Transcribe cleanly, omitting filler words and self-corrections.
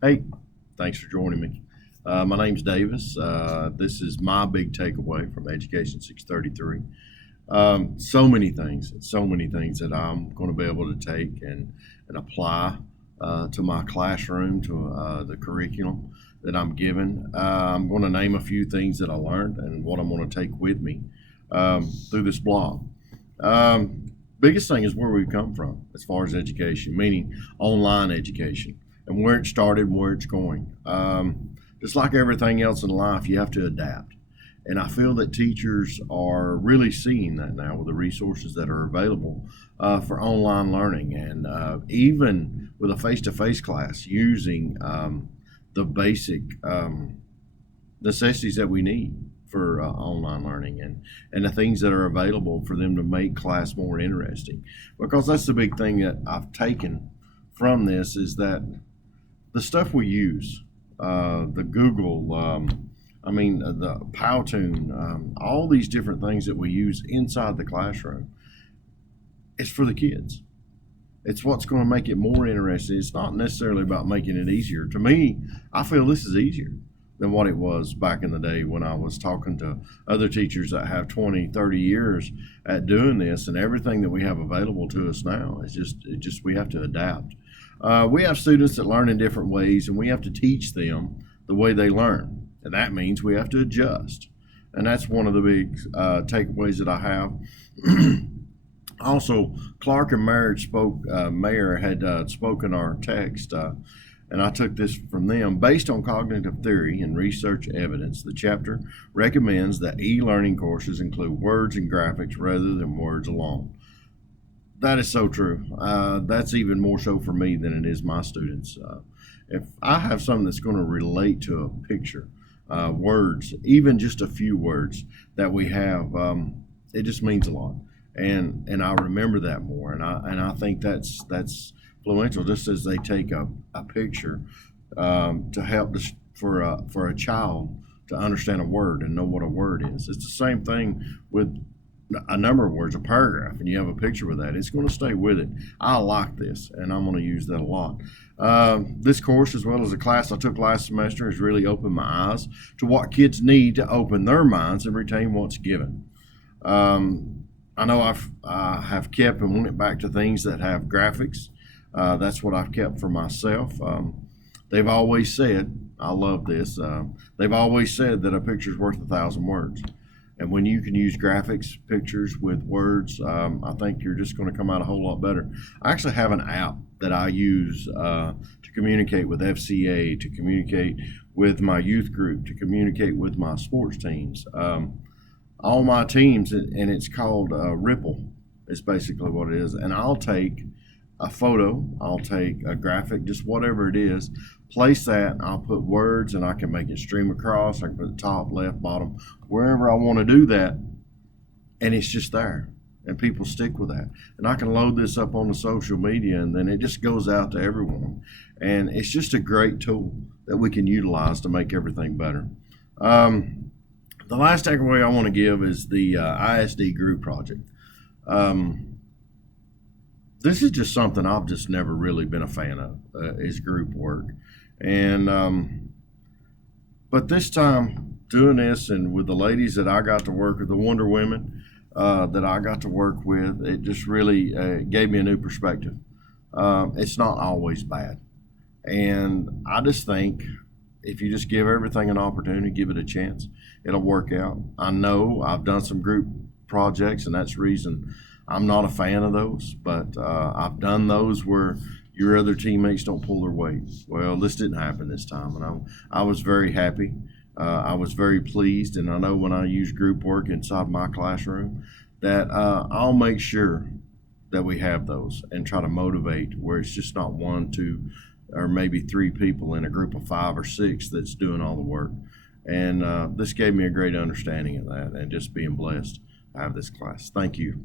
Hey, thanks for joining me. My name's Davis. This is my big takeaway from Education 633. So many things that I'm going to be able to take and apply to my classroom, to the curriculum that I'm given. I'm going to name a few things that I learned and what I'm going to take with me through this blog. Biggest thing is where we've come from as far as education, meaning online education, and where it started and where it's going. Just like everything else in life, you have to adapt. And I feel that teachers are really seeing that now with the resources that are available for online learning, and even with a face to face class using the basic necessities that we need for online learning, and the things that are available for them to make class more interesting. Because that's the big thing that I've taken from this is that the stuff we use, the Google, the Powtoon, all these different things that we use inside the classroom, it's for the kids. It's what's going to make it more interesting. It's not necessarily about making it easier. To me, I feel this is easier than what it was back in the day when I was talking to other teachers that have 20, 30 years at doing this, and everything that we have available to us now is just we have to adapt. We have students that learn in different ways, and we have to teach them the way they learn, and that means we have to adjust. And that's one of the big takeaways that I have. Also, Clark and Mayer had spoken our text, and I took this from them. Based on cognitive theory and research evidence, the chapter recommends that e-learning courses include words and graphics rather than words alone. That is so true. That's even more so for me than it is my students. If I have something that's going to relate to a picture, words, even just a few words that we have, it just means a lot. And I remember that more, and I think that's influential. Just as they take a picture to help for a child to understand a word and know what a word is. It's the same thing with a number of words, a paragraph, and you have a picture with that. It's going to stay with it. I like this, and I'm going to use that a lot. This course, as well as a class I took last semester, has really opened my eyes to what kids need to open their minds and retain what's given. I know I have kept and went back to things that have graphics. That's what I've kept for myself. They've always said, I love this, they've always said that a picture's worth 1,000 words. And when you can use graphics, pictures with words, I think you're just going to come out a whole lot better. I actually have an app that I use to communicate with FCA, to communicate with my youth group, to communicate with my sports teams. All my teams, and it's called Ripple, is basically what it is. And I'll take a photo, I'll take a graphic, just whatever it is, place that, I'll put words, and I can make it stream across. I can put it top, left, bottom, wherever I want to do that, and it's just there. And people stick with that. And I can load this up on the social media, and then it just goes out to everyone. And it's just a great tool that we can utilize to make everything better. The last takeaway I want to give is the ISD group project. This is just something I've just never really been a fan of, is group work. And but this time doing this, and with the ladies that I got to work with, the Wonder Women that I got to work with, it just really gave me a new perspective. It's not always bad. And I just think if you just give everything an opportunity, give it a chance, it'll work out. I know I've done some group projects, and that's the reason I'm not a fan of those, but I've done those where your other teammates don't pull their weight. Well, this didn't happen this time, and I was very happy. I was very pleased, and I know when I use group work inside my classroom that I'll make sure that we have those and try to motivate where it's just not one, two, or maybe three people in a group of 5 or 6 that's doing all the work. And this gave me a great understanding of that, and just being blessed to have this class. Thank you.